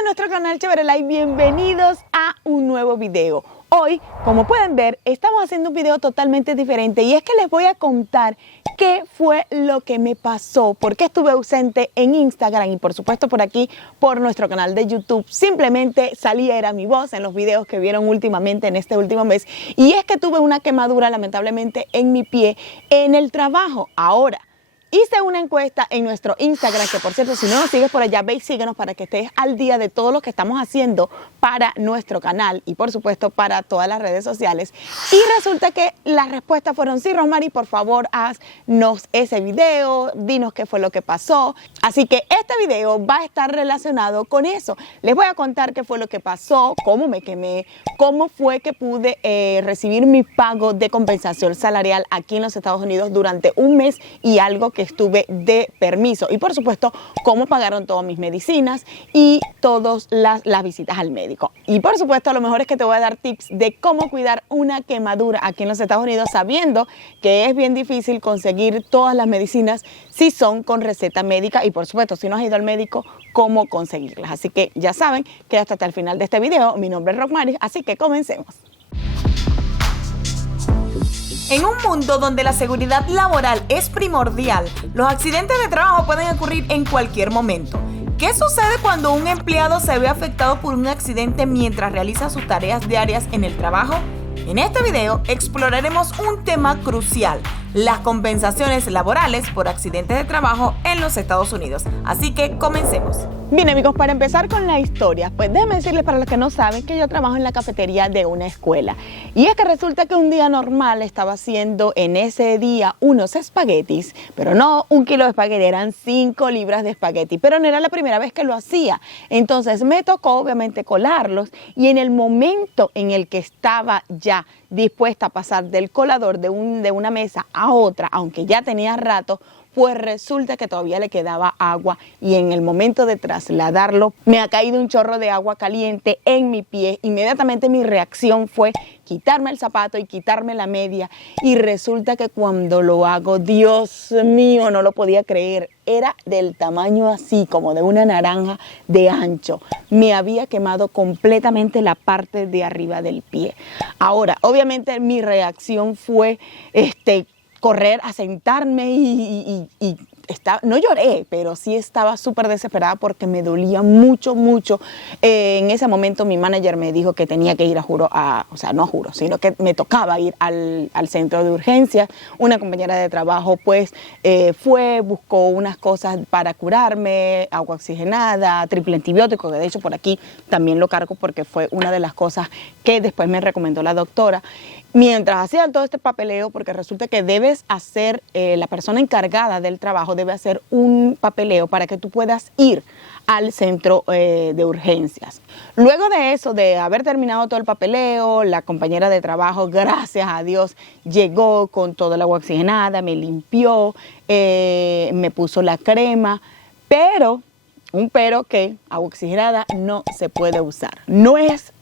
de nuestro canal Chévere Life, bienvenidos a un nuevo video. Hoy, como pueden ver, estamos haciendo un video totalmente diferente y es que les voy a contar qué fue lo que me pasó, por qué estuve ausente en Instagram y por supuesto por aquí, por nuestro canal de YouTube. Simplemente salía, era mi voz en los videos que vieron últimamente en este último mes, y es que tuve una quemadura lamentablemente en mi pie en el trabajo. Ahora, hice una encuesta en nuestro Instagram, que por cierto, si no nos sigues por allá, ve y síguenos para que estés al día de todo lo que estamos haciendo para nuestro canal y por supuesto para todas las redes sociales. Y resulta que las respuestas fueron: sí, Rosmary, por favor, haznos ese video, dinos qué fue lo que pasó. Así que este video va a estar relacionado con eso. Les voy a contar qué fue lo que pasó, cómo me quemé, cómo fue que pude recibir mi pago de compensación salarial aquí en los Estados Unidos durante un mes y algo que estuve de permiso, y por supuesto cómo pagaron todas mis medicinas y todas las visitas al médico. Y por supuesto lo mejor es que te voy a dar tips de cómo cuidar una quemadura aquí en los Estados Unidos, sabiendo que es bien difícil conseguir todas las medicinas si son con receta médica, y por supuesto si no has ido al médico, cómo conseguirlas. Así que ya saben, quédate hasta el final de este video. Mi nombre es Rosmary, así que comencemos. En un mundo donde la seguridad laboral es primordial, los accidentes de trabajo pueden ocurrir en cualquier momento. ¿Qué sucede cuando un empleado se ve afectado por un accidente mientras realiza sus tareas diarias en el trabajo? En este video exploraremos un tema crucial: las compensaciones laborales por accidentes de trabajo en los Estados Unidos. Así que comencemos. Bien, amigos, para empezar con la historia, pues déjenme decirles, para los que no saben, que yo trabajo en la cafetería de una escuela. Y es que resulta que un día normal estaba haciendo en ese día unos espaguetis, pero no 1 kilo de espagueti, eran 5 libras de espagueti, pero no era la primera vez que lo hacía. Entonces me tocó obviamente colarlos, y en el momento en el que estaba ya dispuesta a pasar del colador de una mesa a otra, aunque ya tenía rato, pues resulta que todavía le quedaba agua, y en el momento de trasladarlo me ha caído un chorro de agua caliente en mi pie. Inmediatamente mi reacción fue quitarme el zapato y quitarme la media, y resulta que cuando lo hago, Dios mío, no lo podía creer, era del tamaño así como de una naranja de ancho. Me había quemado completamente la parte de arriba del pie. Ahora, obviamente mi reacción fue correr a sentarme y no lloré, pero sí estaba súper desesperada porque me dolía mucho. En ese momento mi manager me dijo que tenía que ir sino que me tocaba ir al centro de urgencias. Una compañera de trabajo pues buscó unas cosas para curarme, agua oxigenada, triple antibiótico, que de hecho por aquí también lo cargo porque fue una de las cosas que después me recomendó la doctora. Mientras hacía todo este papeleo, porque resulta que debes hacer, la persona encargada del trabajo debe hacer un papeleo para que tú puedas ir al centro de urgencias. Luego de eso, de haber terminado todo el papeleo, la compañera de trabajo, gracias a Dios, llegó con toda el agua oxigenada, me limpió, me puso la crema, pero que agua oxigenada no se puede usar. No es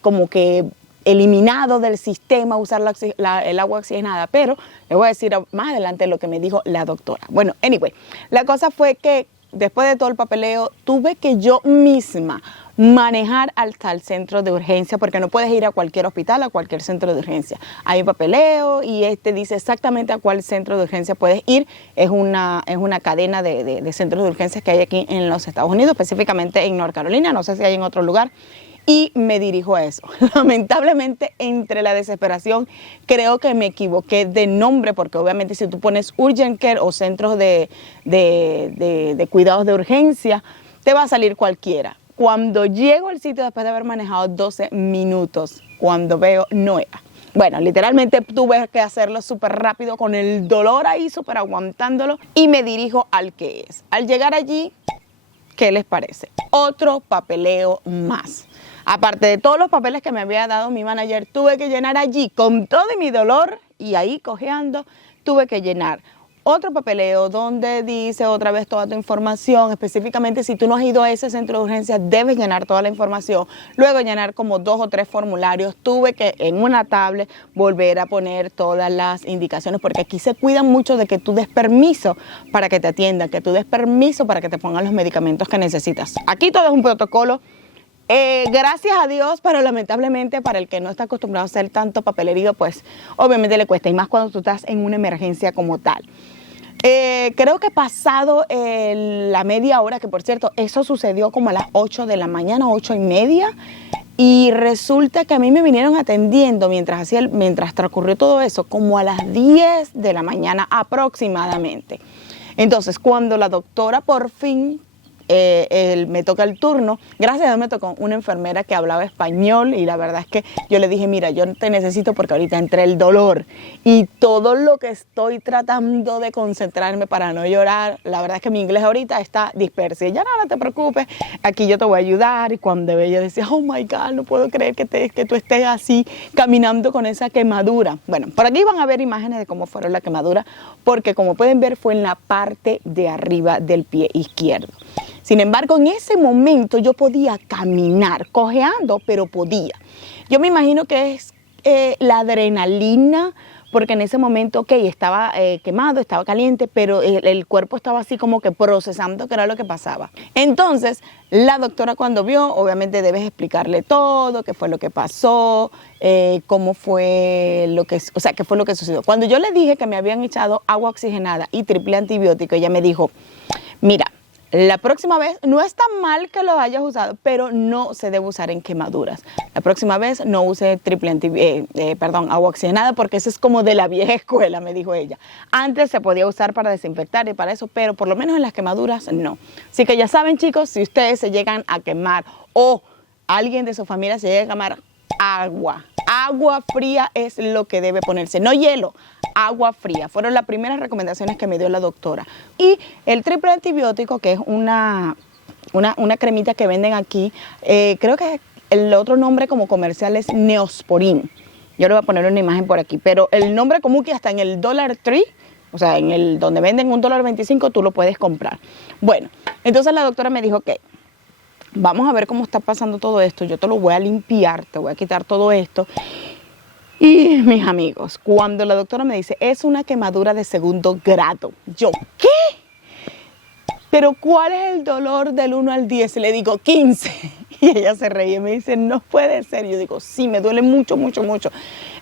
como que eliminado del sistema usar el agua oxigenada, pero le voy a decir más adelante lo que me dijo la doctora. Bueno, anyway, la cosa fue que después de todo el papeleo tuve que yo misma manejar hasta el centro de urgencia, porque no puedes ir a cualquier hospital, a cualquier centro de urgencia. Hay un papeleo y dice exactamente a cuál centro de urgencia puedes ir. Es una cadena de centros de urgencias que hay aquí en los Estados Unidos, específicamente en North Carolina, no sé si hay en otro lugar. Y me dirijo a eso. Lamentablemente, entre la desesperación, creo que me equivoqué de nombre, porque obviamente si tú pones urgent care o centros de cuidados de urgencia, te va a salir cualquiera. Cuando llego al sitio, después de haber manejado 12 minutos, cuando veo, no era. Bueno, literalmente tuve que hacerlo súper rápido, con el dolor ahí, súper aguantándolo, y me dirijo al que es. Al llegar allí, ¿qué les parece? Otro papeleo más. Aparte de todos los papeles que me había dado mi manager, tuve que llenar allí, con todo mi dolor y ahí cojeando, tuve que llenar otro papeleo donde dice otra vez toda tu información, específicamente si tú no has ido a ese centro de urgencias, debes llenar toda la información, luego llenar como 2 o 3 formularios, tuve que en una tablet volver a poner todas las indicaciones, porque aquí se cuidan mucho de que tú des permiso para que te atiendan, que tú des permiso para que te pongan los medicamentos que necesitas. Aquí todo es un protocolo. Gracias a Dios, pero lamentablemente para el que no está acostumbrado a hacer tanto papelerío, pues obviamente le cuesta, y más cuando tú estás en una emergencia como tal. Creo que pasado la media hora, que por cierto, eso sucedió como a las 8 de la mañana, 8:30, y resulta que a mí me vinieron atendiendo mientras transcurrió todo eso, como a las 10 de la mañana aproximadamente. Entonces, cuando la doctora por fin me toca el turno, gracias a Dios me tocó una enfermera que hablaba español, y la verdad es que yo le dije, mira, yo te necesito porque ahorita entré el dolor y todo lo que estoy tratando de concentrarme para no llorar, la verdad es que mi inglés ahorita está disperso. Y ella, no te preocupes, aquí yo te voy a ayudar. Y cuando ella decía, oh my God, no puedo creer que tú estés así caminando con esa quemadura. Bueno, por aquí van a ver imágenes de cómo fueron la quemadura, porque como pueden ver fue en la parte de arriba del pie izquierdo. Sin embargo, en ese momento yo podía caminar, cojeando, pero podía. Yo me imagino que es la adrenalina, porque en ese momento, estaba quemado, estaba caliente, pero el cuerpo estaba así como que procesando qué era lo que pasaba. Entonces, la doctora cuando vio, obviamente debes explicarle todo, qué fue lo que pasó, cómo fue qué fue lo que sucedió. Cuando yo le dije que me habían echado agua oxigenada y triple antibiótico, ella me dijo, mira, la próxima vez, no está mal que lo hayas usado, pero no se debe usar en quemaduras. La próxima vez no use agua oxigenada, porque eso es como de la vieja escuela, me dijo ella. Antes se podía usar para desinfectar y para eso, pero por lo menos en las quemaduras no. Así que ya saben, chicos, si ustedes se llegan a quemar o alguien de su familia se llega a quemar, agua fría es lo que debe ponerse, no hielo, agua fría. Fueron las primeras recomendaciones que me dio la doctora. Y el triple antibiótico, que es una cremita que venden aquí, creo que el otro nombre como comercial es Neosporin. Yo le voy a poner una imagen por aquí, pero el nombre común que hasta en el Dollar Tree, o sea, donde venden $1.25, tú lo puedes comprar. Bueno, entonces la doctora me dijo que vamos a ver cómo está pasando todo esto, yo te lo voy a limpiar, te voy a quitar todo esto. Y mis amigos, cuando la doctora me dice, es una quemadura de 2º grado, yo, ¿qué? ¿Pero cuál es el dolor del 1 al 10? Le digo, 15. Y ella se reía y me dice, no puede ser. Yo digo, sí, me duele mucho, mucho, mucho.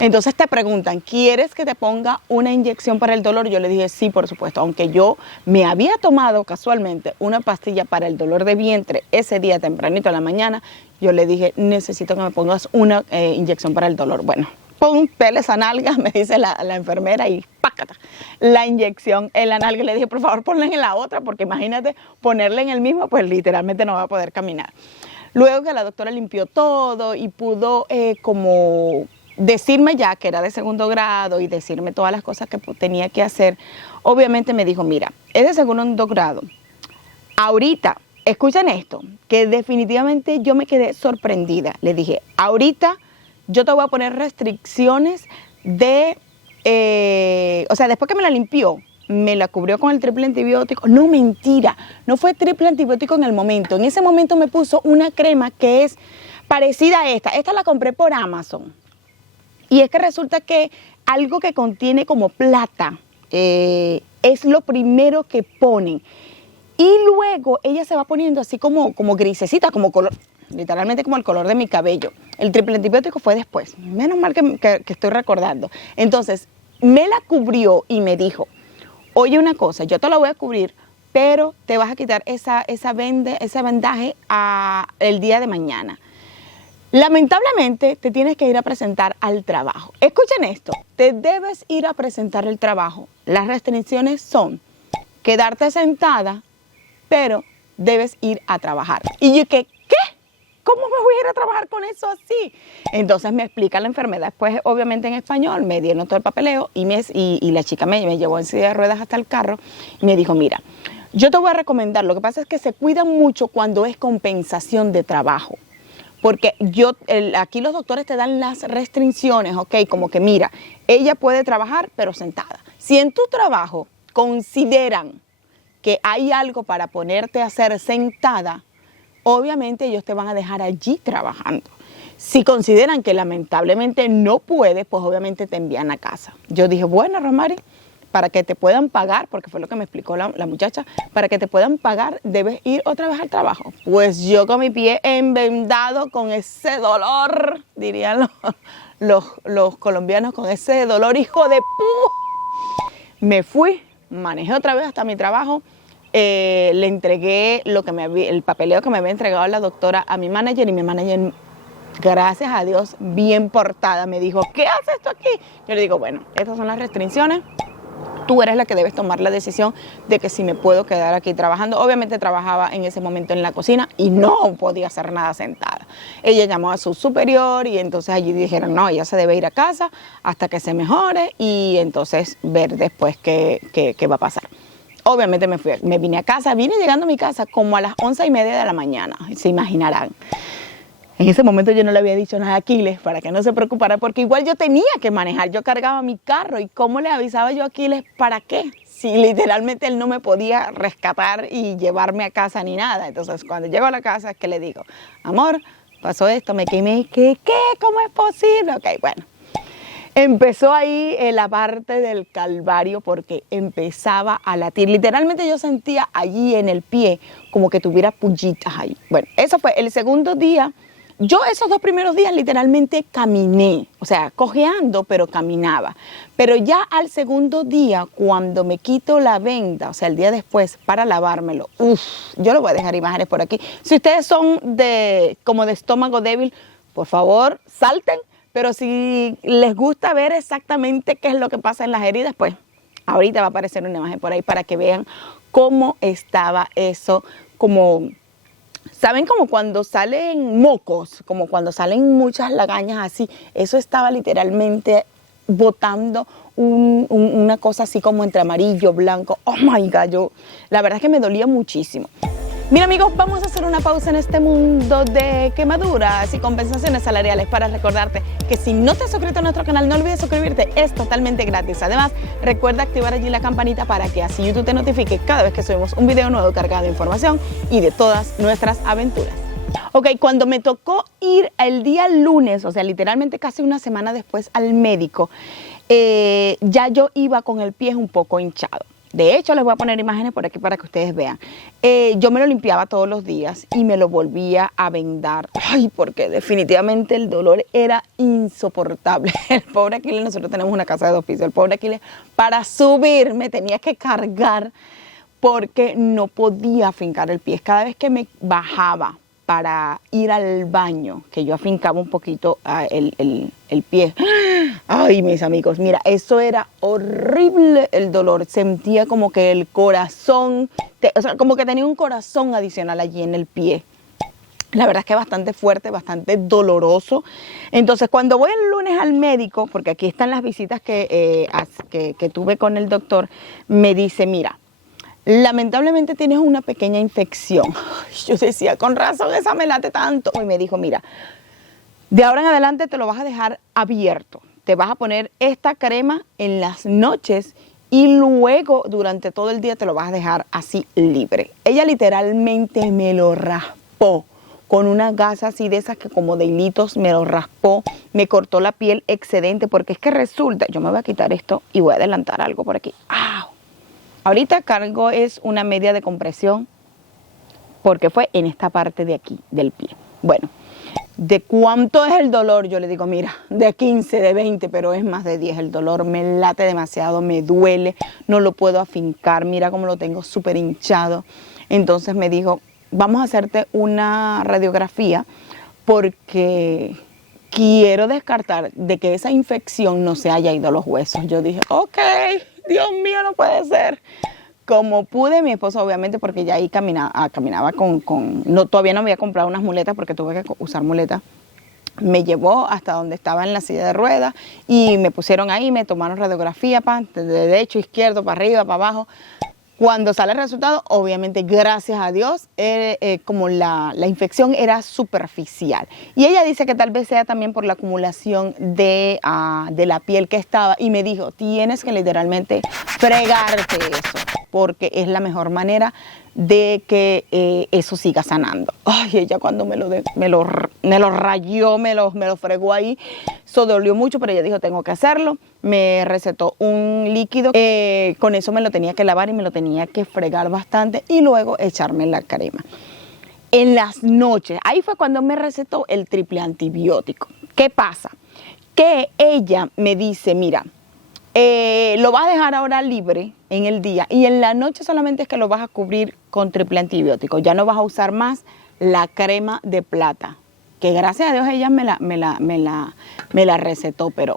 Entonces te preguntan, ¿quieres que te ponga una inyección para el dolor? Yo le dije, sí, por supuesto. Aunque yo me había tomado casualmente una pastilla para el dolor de vientre ese día tempranito a la mañana, yo le dije, necesito que me pongas una inyección para el dolor. Bueno, pon, pele esa nalga, me dice la enfermera, y pácata, la inyección en la nalga. Le dije, por favor, ponla en la otra, porque imagínate ponerla en el mismo, pues literalmente no va a poder caminar. Luego que la doctora limpió todo y pudo como decirme ya que era de 2º grado y decirme todas las cosas que tenía que hacer, obviamente me dijo, mira, es de 2º grado. Ahorita, escuchen esto, que definitivamente yo me quedé sorprendida. Le dije, ahorita yo te voy a poner restricciones después que me la limpió, me la cubrió con el triple antibiótico. No, mentira, no fue triple antibiótico en el momento. En ese momento me puso una crema que es parecida a esta. Esta la compré por Amazon. Y es que resulta que algo que contiene como plata es lo primero que ponen. Y luego ella se va poniendo así como grisecita, como color, literalmente como el color de mi cabello. El triple antibiótico fue después. Menos mal que estoy recordando. Entonces, me la cubrió y me dijo, oye, una cosa, yo te la voy a cubrir, pero te vas a quitar ese vendaje el día de mañana. Lamentablemente, te tienes que ir a presentar al trabajo. Escuchen esto, te debes ir a presentar el trabajo. Las restricciones son quedarte sentada, pero debes ir a trabajar. Y yo, ¿qué? ¿Cómo me voy a ir a trabajar con eso así? Entonces me explica la enfermedad, pues obviamente en español, me dieron todo el papeleo y la chica me llevó en silla de ruedas hasta el carro y me dijo, mira, yo te voy a recomendar, lo que pasa es que se cuidan mucho cuando es compensación de trabajo. Porque aquí los doctores te dan las restricciones, ¿ok? Como que mira, ella puede trabajar pero sentada. Si en tu trabajo consideran que hay algo para ponerte a hacer sentada, obviamente ellos te van a dejar allí trabajando. Si consideran que lamentablemente no puedes, pues obviamente te envían a casa. Yo dije, bueno, Romari, para que te puedan pagar, porque fue lo que me explicó la muchacha, para que te puedan pagar debes ir otra vez al trabajo. Pues yo con mi pie envendado, con ese dolor, dirían los colombianos, con ese dolor, hijo de pu, me fui, manejé otra vez hasta mi trabajo. Le entregué el papeleo que me había entregado la doctora a mi manager, y mi manager, gracias a Dios, bien portada, me dijo, ¿qué haces tú aquí? Yo le digo, bueno, estas son las restricciones. Tú eres la que debes tomar la decisión de que si me puedo quedar aquí trabajando. Obviamente trabajaba en ese momento en la cocina y no podía hacer nada sentada. Ella llamó a su superior y entonces allí dijeron, no, ella se debe ir a casa hasta que se mejore y entonces ver después qué va a pasar. Obviamente me vine a casa, vine llegando a mi casa como a las 11:30 de la mañana, se imaginarán. En ese momento yo no le había dicho nada a Aquiles para que no se preocupara, porque igual yo tenía que manejar, yo cargaba mi carro y ¿cómo le avisaba yo a Aquiles para qué? Si literalmente él no me podía rescatar y llevarme a casa ni nada. Entonces cuando llego a la casa es que le digo, amor, pasó esto, me quemé, ¿qué? ¿Cómo es posible? Ok, bueno. Empezó ahí la parte del calvario porque empezaba a latir. Literalmente yo sentía allí en el pie como que tuviera pullitas ahí. Bueno, eso fue el segundo día. Yo esos 2 primeros días literalmente caminé, o sea, cojeando, pero caminaba. Pero ya al segundo día, cuando me quito la venda, o sea, el día después, para lavármelo, yo le voy a dejar imágenes por aquí. Si ustedes son como de estómago débil, por favor, salten. Pero si les gusta ver exactamente qué es lo que pasa en las heridas, pues ahorita va a aparecer una imagen por ahí para que vean cómo estaba eso, como... ¿Saben? Como cuando salen mocos, como cuando salen muchas lagañas así. Eso estaba literalmente botando una cosa así como entre amarillo, blanco. Oh my God, la verdad es que me dolía muchísimo. Mira amigos, vamos a hacer una pausa en este mundo de quemaduras y compensaciones salariales para recordarte que si no te has suscrito a nuestro canal, no olvides suscribirte, es totalmente gratis. Además, recuerda activar allí la campanita para que así YouTube te notifique cada vez que subimos un video nuevo cargado de información y de todas nuestras aventuras. Ok, cuando me tocó ir el día lunes, o sea, literalmente casi una semana después al médico, ya yo iba con el pie un poco hinchado. De hecho, les voy a poner imágenes por aquí para que ustedes vean. Yo me lo limpiaba todos los días y me lo volvía a vendar. Ay, porque definitivamente el dolor era insoportable. El pobre Aquiles, nosotros tenemos una casa de 2 pisos. El pobre Aquiles, para subir, me tenía que cargar porque no podía afincar el pie. Cada vez que me bajaba para ir al baño, que yo afincaba un poquito el pie. Ay, mis amigos, mira, eso era horrible el dolor. Sentía como que el corazón, o sea, como que tenía un corazón adicional allí en el pie. La verdad es que es bastante fuerte, bastante doloroso. Entonces, cuando voy el lunes al médico, porque aquí están las visitas que tuve con el doctor, me dice, mira, lamentablemente tienes una pequeña infección. Yo decía, con razón esa me late tanto. Y me dijo, mira, de ahora en adelante te lo vas a dejar abierto. Te vas a poner esta crema en las noches y luego durante todo el día te lo vas a dejar así libre. Ella literalmente me lo raspó con una gasa así de esas que como de hilitos me lo raspó, me cortó la piel excedente porque es que resulta, yo me voy a quitar esto y voy a adelantar algo por aquí. ¡Au! Ahorita cargo es una media de compresión porque fue en esta parte de aquí del pie. Bueno, ¿de cuánto es el dolor? Yo le digo, mira, de 15, de 20, pero es más de 10. El dolor me late demasiado, me duele, no lo puedo afincar, mira cómo lo tengo súper hinchado. Entonces me dijo, vamos a hacerte una radiografía porque quiero descartar de que esa infección no se haya ido a los huesos. Yo dije, ok, Dios mío, no puede ser. Como pude, mi esposo obviamente, porque ya ahí caminaba todavía no había comprado unas muletas porque tuve que usar muletas. Me llevó hasta donde estaba en la silla de ruedas y me pusieron ahí, me tomaron radiografía, de derecho, izquierdo, para arriba, para abajo. Cuando sale el resultado, obviamente, gracias a Dios, como la infección era superficial. Y ella dice que tal vez sea también por la acumulación de la piel que estaba. Y me dijo, tienes que literalmente fregarte eso, porque es la mejor manera de que eso siga sanando. Ay, ella cuando me lo rayó, me lo fregó ahí, eso dolió mucho, pero ella dijo, tengo que hacerlo. Me recetó un líquido, con eso me lo tenía que lavar y me lo tenía que fregar bastante y luego echarme la crema. En las noches, ahí fue cuando me recetó el triple antibiótico. ¿Qué pasa? Que ella me dice, mira, lo vas a dejar ahora libre en el día y en la noche solamente es que lo vas a cubrir con triple antibiótico. Ya no vas a usar más la crema de plata, que gracias a Dios ella me la recetó, pero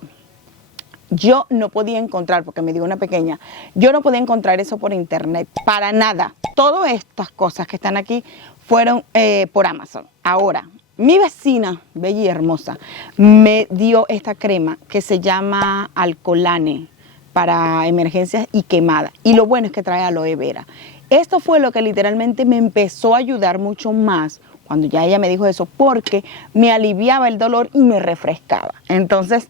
yo no podía encontrar, porque me dio una pequeña, yo no podía encontrar eso por internet, para nada. Todas estas cosas que están aquí fueron por Amazon. Ahora, mi vecina, bella y hermosa, me dio esta crema que se llama Alcolane para emergencias y quemadas. Y lo bueno es que trae aloe vera. Esto fue lo que literalmente me empezó a ayudar mucho más cuando ya ella me dijo eso, porque me aliviaba el dolor y me refrescaba. Entonces,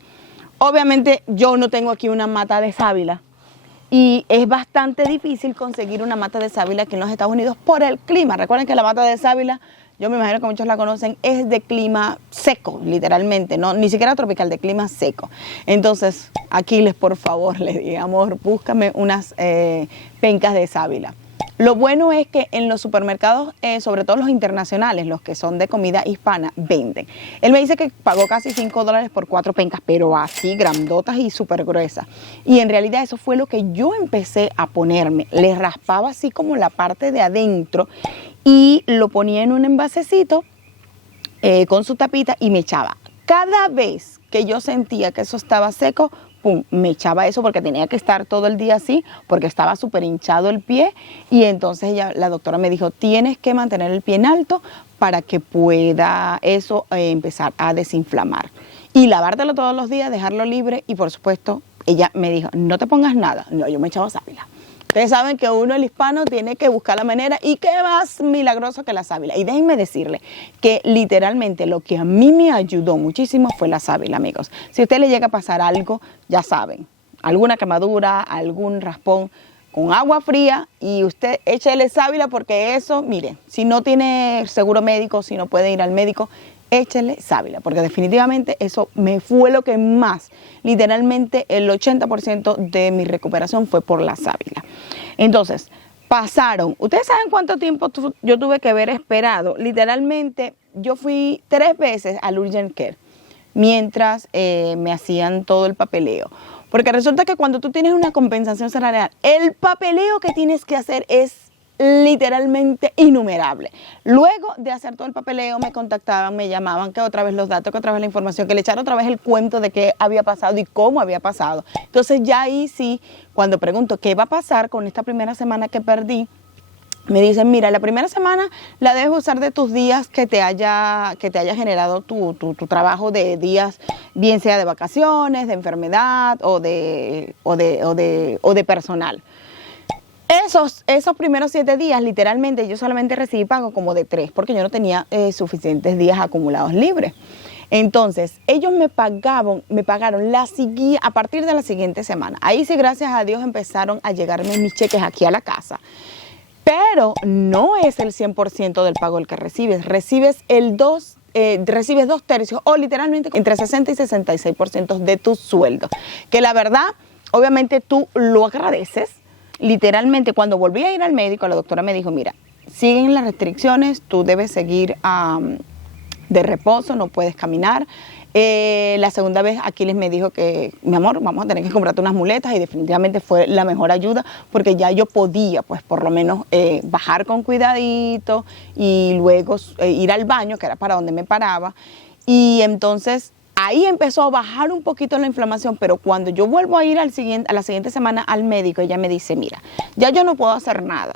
obviamente yo no tengo aquí una mata de sábila y es bastante difícil conseguir una mata de sábila aquí en los Estados Unidos por el clima. Recuerden que la mata de sábila, yo me imagino que muchos la conocen, es de clima seco, literalmente, no, ni siquiera tropical, de clima seco. Entonces, Aquiles, por favor, le dije, amor, búscame unas pencas de sábila. Lo bueno es que en los supermercados, sobre todo los internacionales, los que son de comida hispana, venden. Él me dice que pagó casi $5 por 4 pencas, pero así, grandotas y súper gruesas. Y en realidad eso fue lo que yo empecé a ponerme. Le raspaba así como la parte de adentro y lo ponía en un envasecito con su tapita y me echaba. Cada vez que yo sentía que eso estaba seco, pum, me echaba eso porque tenía que estar todo el día así, porque estaba súper hinchado el pie. Y entonces la doctora me dijo, tienes que mantener el pie en alto para que pueda eso empezar a desinflamar. Y lavártelo todos los días, dejarlo libre. Y por supuesto, ella me dijo, no te pongas nada. No, yo me echaba sábila. Ustedes saben que uno, el hispano, tiene que buscar la manera, y qué más milagroso que la sábila. Y déjenme decirle que literalmente lo que a mí me ayudó muchísimo fue la sábila, amigos. Si a usted le llega a pasar algo, ya saben, alguna quemadura, algún raspón, con agua fría, y usted échele sábila, porque eso, mire, si no tiene seguro médico, si no puede ir al médico, échele sábila, porque definitivamente eso me fue lo que más, literalmente el 80% de mi recuperación fue por la sábila. Entonces, pasaron, ¿ustedes saben cuánto tiempo yo tuve que haber esperado? Literalmente, yo fui 3 veces al Urgent Care, mientras me hacían todo el papeleo. Porque resulta que cuando tú tienes una compensación salarial, el papeleo que tienes que hacer es literalmente innumerable. Luego de hacer todo el papeleo, me contactaban, me llamaban, que otra vez los datos, que otra vez la información, que le echaron otra vez el cuento de qué había pasado y cómo había pasado. Entonces ya ahí sí, cuando pregunto qué va a pasar con esta primera semana que perdí, me dicen, mira, la primera semana la debes usar de tus días que te haya generado tu trabajo, de días, bien sea de vacaciones, de enfermedad o de personal. Esos primeros 7 días, literalmente, yo solamente recibí pago como de 3, porque yo no tenía suficientes días acumulados libres. Entonces, ellos me pagaron a partir de la siguiente semana. Ahí sí, gracias a Dios, empezaron a llegarme mis cheques aquí a la casa. Pero no es el 100% del pago el que recibes. Recibes 2/3 o literalmente entre 60 y 66% de tu sueldo. Que la verdad, obviamente tú lo agradeces. Literalmente, cuando volví a ir al médico, la doctora me dijo, mira, siguen las restricciones, tú debes seguir de reposo, no puedes caminar. La segunda vez Aquiles me dijo que, mi amor, vamos a tener que comprarte unas muletas, y definitivamente fue la mejor ayuda, porque ya yo podía, pues por lo menos bajar con cuidadito y luego ir al baño, que era para donde me paraba. Y entonces ahí empezó a bajar un poquito la inflamación, pero cuando yo vuelvo a ir a la siguiente semana al médico, ella me dice, mira, ya yo no puedo hacer nada.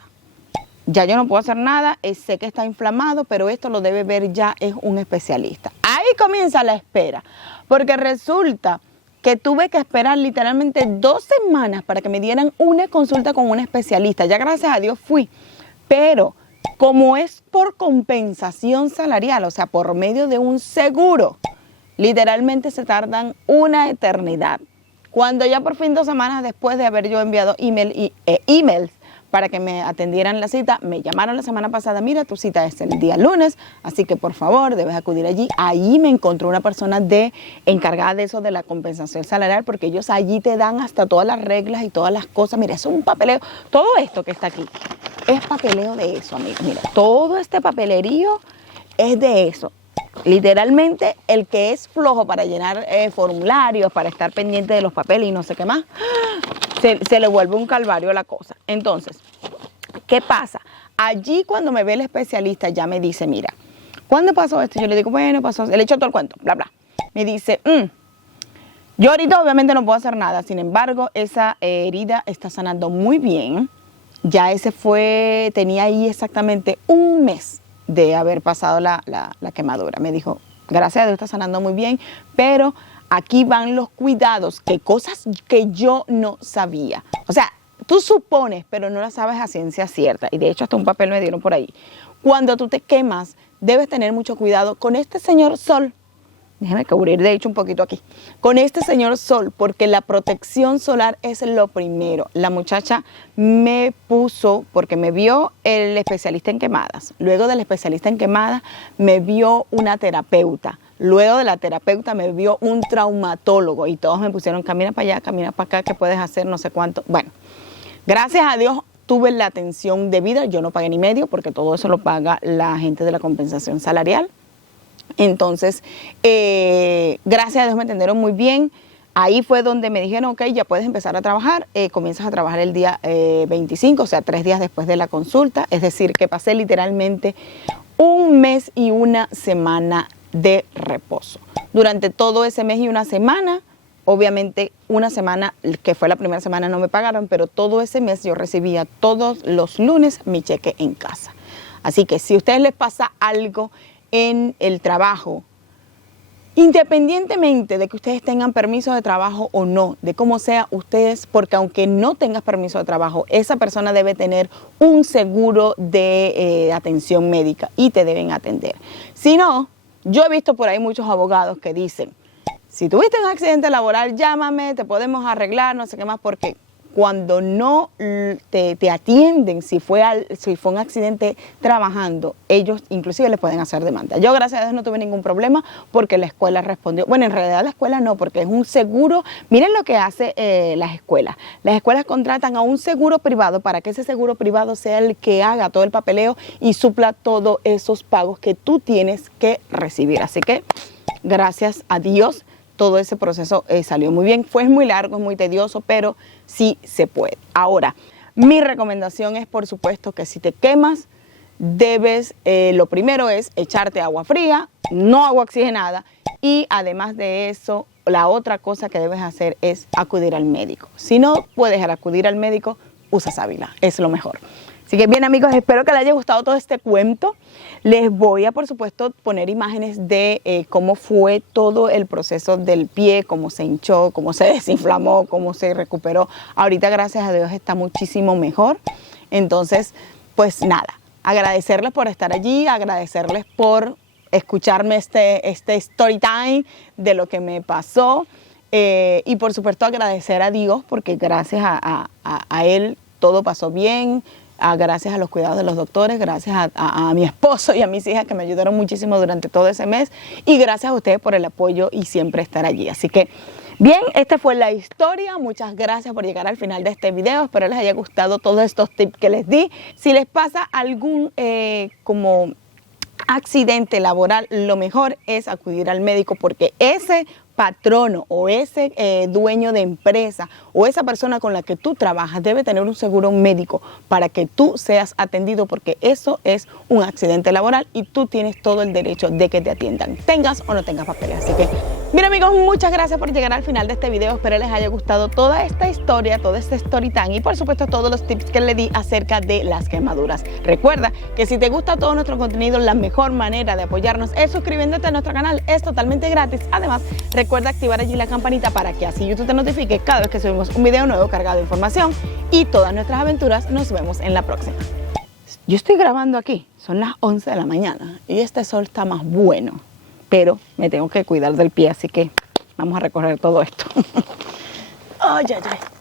Ya yo no puedo hacer nada, sé que está inflamado, pero esto lo debe ver ya es un especialista. Ahí comienza la espera, porque resulta que tuve que esperar literalmente 2 semanas para que me dieran una consulta con un especialista. Ya gracias a Dios fui, pero como es por compensación salarial, o sea, por medio de un seguro, literalmente se tardan una eternidad. Cuando ya por fin 2 semanas después de haber yo enviado emails para que me atendieran la cita, me llamaron la semana pasada, mira, tu cita es el día lunes, así que por favor debes acudir allí. Ahí me encontró una persona encargada de eso, de la compensación salarial, porque ellos allí te dan hasta todas las reglas y todas las cosas. Mira, es un papeleo. Todo esto que está aquí es papeleo de eso, amigos. Mira, todo este papelerío es de eso. Literalmente, el que es flojo para llenar formularios, para estar pendiente de los papeles y no sé qué más, se le vuelve un calvario la cosa. Entonces, ¿qué pasa? Allí cuando me ve el especialista ya me dice, mira, ¿cuándo pasó esto? Yo le digo, bueno, pasó, le echo todo el cuento, bla, bla. Me dice, yo ahorita obviamente no puedo hacer nada, sin embargo, esa herida está sanando muy bien. Ya tenía ahí exactamente 1 mes de haber pasado la quemadura. Me dijo, gracias a Dios está sanando muy bien, pero aquí van los cuidados, que cosas que yo no sabía. O sea, tú supones, pero no las sabes a ciencia cierta. Y de hecho hasta un papel me dieron por ahí. Cuando tú te quemas, debes tener mucho cuidado con este señor sol. Déjame cubrir de hecho un poquito aquí. Con este señor sol, porque la protección solar es lo primero. La muchacha me puso, porque me vio el especialista en quemadas. Luego del especialista en quemadas me vio una terapeuta. Luego de la terapeuta me vio un traumatólogo y todos me pusieron, camina para allá, camina para acá, ¿qué puedes hacer? No sé cuánto. Bueno, gracias a Dios tuve la atención debida. Yo no pagué ni medio porque todo eso lo paga la gente de la compensación salarial. Entonces, gracias a Dios me atendieron muy bien. Ahí fue donde me dijeron, ok, ya puedes empezar a trabajar. Comienzas a trabajar el día 25, o sea, 3 días después de la consulta. Es decir, que pasé literalmente 1 mes y 1 semana de reposo. Durante todo ese mes y 1 semana, obviamente 1 semana, que fue la primera semana, no me pagaron, pero todo ese mes yo recibía todos los lunes mi cheque en casa. Así que si a ustedes les pasa algo en el trabajo, independientemente de que ustedes tengan permiso de trabajo o no, de cómo sea ustedes, porque aunque no tengas permiso de trabajo, esa persona debe tener un seguro de atención médica y te deben atender. Si no, yo he visto por ahí muchos abogados que dicen, si tuviste un accidente laboral, llámame, te podemos arreglar, no sé qué más, porque cuando no te atienden, si fue un accidente trabajando, ellos inclusive les pueden hacer demanda. Yo, gracias a Dios, no tuve ningún problema porque la escuela respondió. Bueno, en realidad la escuela no, porque es un seguro. Miren lo que hace las escuelas. Las escuelas contratan a un seguro privado para que ese seguro privado sea el que haga todo el papeleo y supla todos esos pagos que tú tienes que recibir. Así que, gracias a Dios, todo ese proceso salió muy bien. Fue muy largo, es muy tedioso, pero sí se puede. Ahora, mi recomendación es, por supuesto, que si te quemas, debes, lo primero es echarte agua fría, no agua oxigenada, y además de eso, la otra cosa que debes hacer es acudir al médico. Si no puedes acudir al médico, usa sábila, es lo mejor. Así que bien, amigos, espero que les haya gustado todo este cuento. Les voy a, por supuesto, poner imágenes de cómo fue todo el proceso del pie, cómo se hinchó, cómo se desinflamó, cómo se recuperó. Ahorita, gracias a Dios, está muchísimo mejor. Entonces, pues nada, agradecerles por estar allí, agradecerles por escucharme este story time de lo que me pasó. Y, por supuesto, agradecer a Dios porque gracias a Él todo pasó bien. Gracias a los cuidados de los doctores, gracias a mi esposo y a mis hijas que me ayudaron muchísimo durante todo ese mes y gracias a ustedes por el apoyo y siempre estar allí. Así que, bien, esta fue la historia. Muchas gracias por llegar al final de este video. Espero les haya gustado todos estos tips que les di. Si les pasa algún como accidente laboral, lo mejor es acudir al médico porque ese patrono o ese dueño de empresa o esa persona con la que tú trabajas debe tener un seguro médico para que tú seas atendido porque eso es un accidente laboral y tú tienes todo el derecho de que te atiendan, tengas o no tengas papeles. Así que, bien, amigos, muchas gracias por llegar al final de este video. Espero les haya gustado toda esta historia, todo este story time y por supuesto todos los tips que le di acerca de las quemaduras. Recuerda que si te gusta todo nuestro contenido, la mejor manera de apoyarnos es suscribiéndote a nuestro canal. Es totalmente gratis. Además, Recuerda activar allí la campanita para que así YouTube te notifique cada vez que subimos un video nuevo cargado de información y todas nuestras aventuras. Nos vemos en la próxima. Yo estoy grabando aquí, son las 11 de la mañana y este sol está más bueno, pero me tengo que cuidar del pie, así que vamos a recorrer todo esto. Ay, ay, ay.